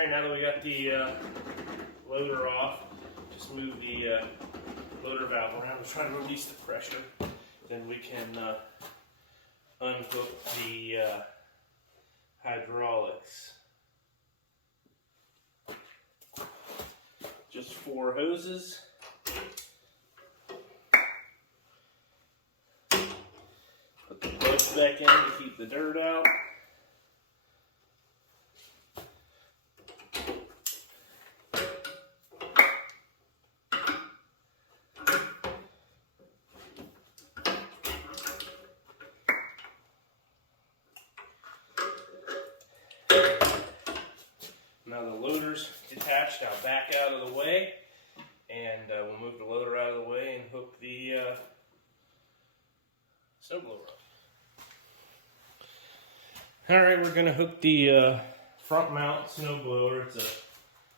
Alright, now that we got the loader off, just move the loader valve around to try to release the pressure. Then we can unhook the hydraulics. Just 4 hoses. Put the plugs back in to keep the dirt out. Now the loader's detached, I'll back out of the way, and we'll move the loader out of the way and hook the snowblower up. Alright, we're going to hook the front mount snowblower. It's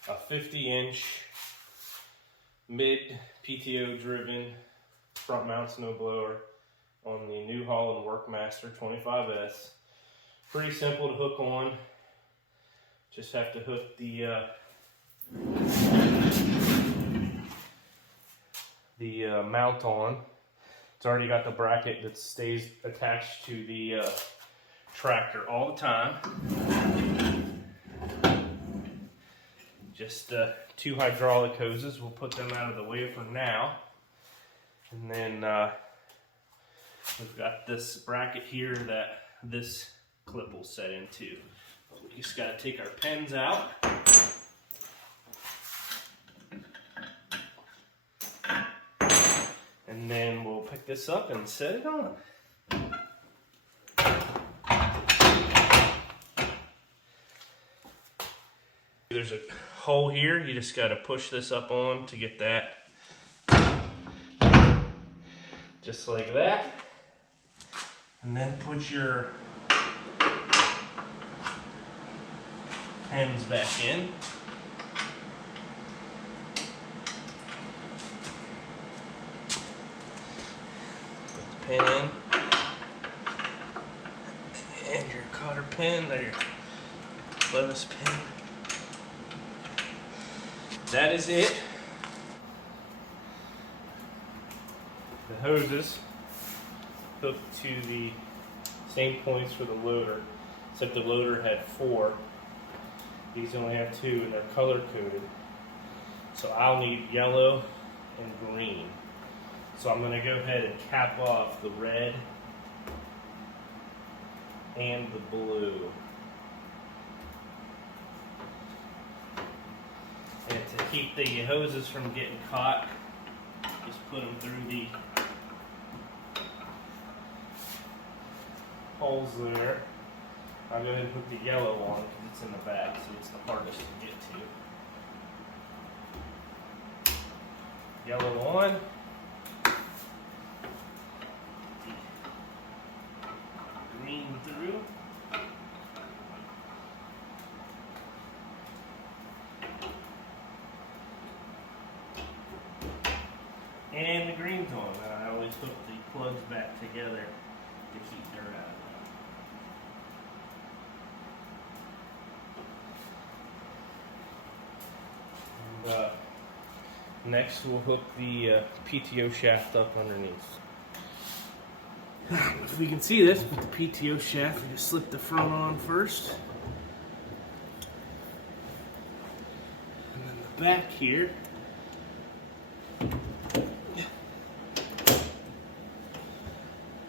a 50-inch mid PTO driven front mount snowblower on the new Holland Workmaster 25S. Pretty simple to hook on. Just have to hook the mount on. It's already got the bracket that stays attached to the tractor all the time. Just 2 hydraulic hoses. We'll put them out of the way for now. And then we've got this bracket here that this clip will set into. We just got to take our pins out. And then we'll pick this up and set it on. There's a hole here. You just got to push this up on to get that. Just like that. And then put your pins back in. Put the pin in. And your cotter pin, or your clevis pin. That is it. The hoses hooked to the same points for the loader, except the loader had 4. These only have 2 and they're color coded. So I'll need yellow and green. So I'm going to go ahead and cap off the red and the blue. And to keep the hoses from getting caught, just put them through the holes there. I'll go ahead and hook the yellow on because it's in the back, so it's the hardest to get to. Yellow on. Green through. And the green's on. I always hook the plugs back together to keep dirt out. Next we'll hook the PTO shaft up underneath. If we can see this with the PTO shaft, we just slip the front on first. And then the back here.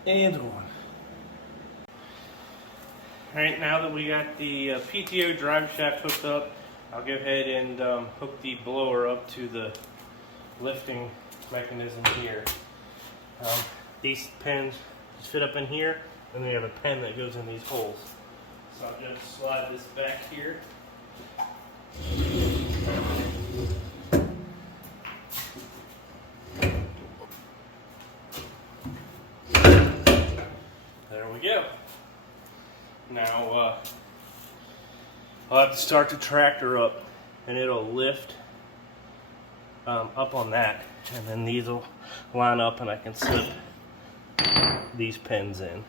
And on. Alright, now that we got the PTO drive shaft hooked up, I'll go ahead and hook the blower up to the lifting mechanism here. These pins just fit up in here, and we have a pin that goes in these holes. So I'll just slide this back here. There we go. Now I'll have to start the tractor up, and it'll lift up on that, and then these will line up and I can slip these pins in.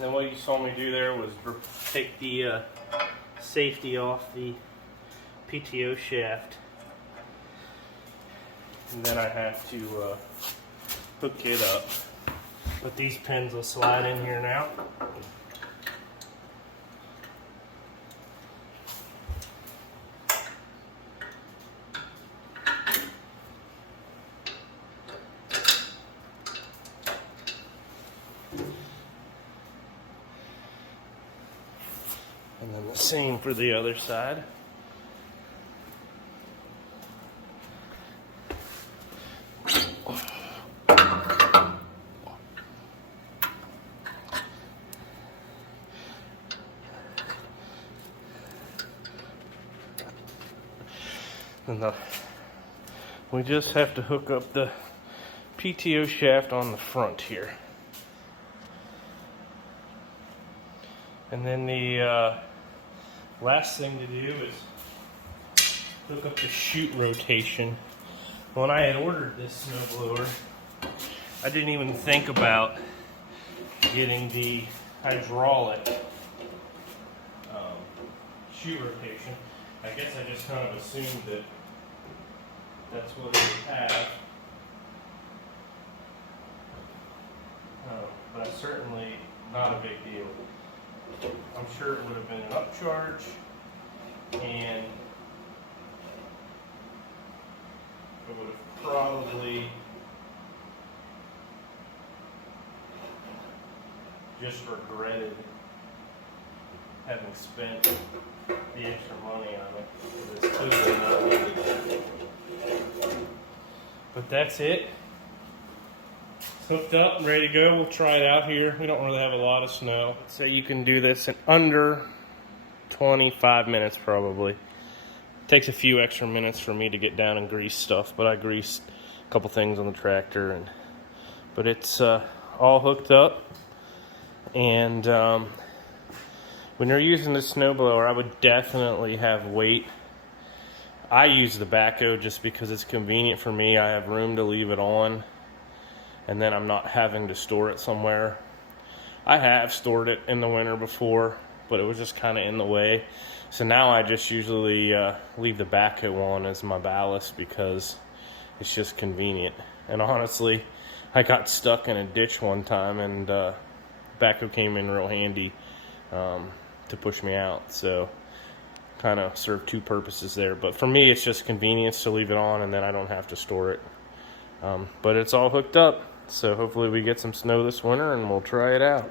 And then what you saw me do there was take the safety off the PTO shaft. And then I have to hook it up. But these pins will slide in here now. And then the same for the other side. And we just have to hook up the PTO shaft on the front here. And then the last thing to do is hook up the chute rotation. When I had ordered this snowblower, I didn't even think about getting the hydraulic chute rotation. I guess I just kind of assumed that that's what it would have. But certainly not a big deal. I'm sure it would have been an upcharge, and I would have probably just regretted having spent the extra money on it. It's clearly not needed. But that's it. It's hooked up and ready to go. We'll try it out here. We don't really have a lot of snow. So you can do this in under 25 minutes probably. It takes a few extra minutes for me to get down and grease stuff, but I greased a couple things on the tractor. But it's all hooked up. And when you're using the snowblower, I would definitely have weight. I use the backhoe just because it's convenient for me. I have room to leave it on, and then I'm not having to store it somewhere. I have stored it in the winter before, but it was just kind of in the way. So now I just usually leave the backhoe on as my ballast because it's just convenient. And honestly, I got stuck in a ditch one time, and backhoe came in real handy to push me out. So kind of served two purposes there. But for me, it's just convenience to leave it on, and then I don't have to store it. But it's all hooked up. So hopefully we get some snow this winter, and we'll try it out.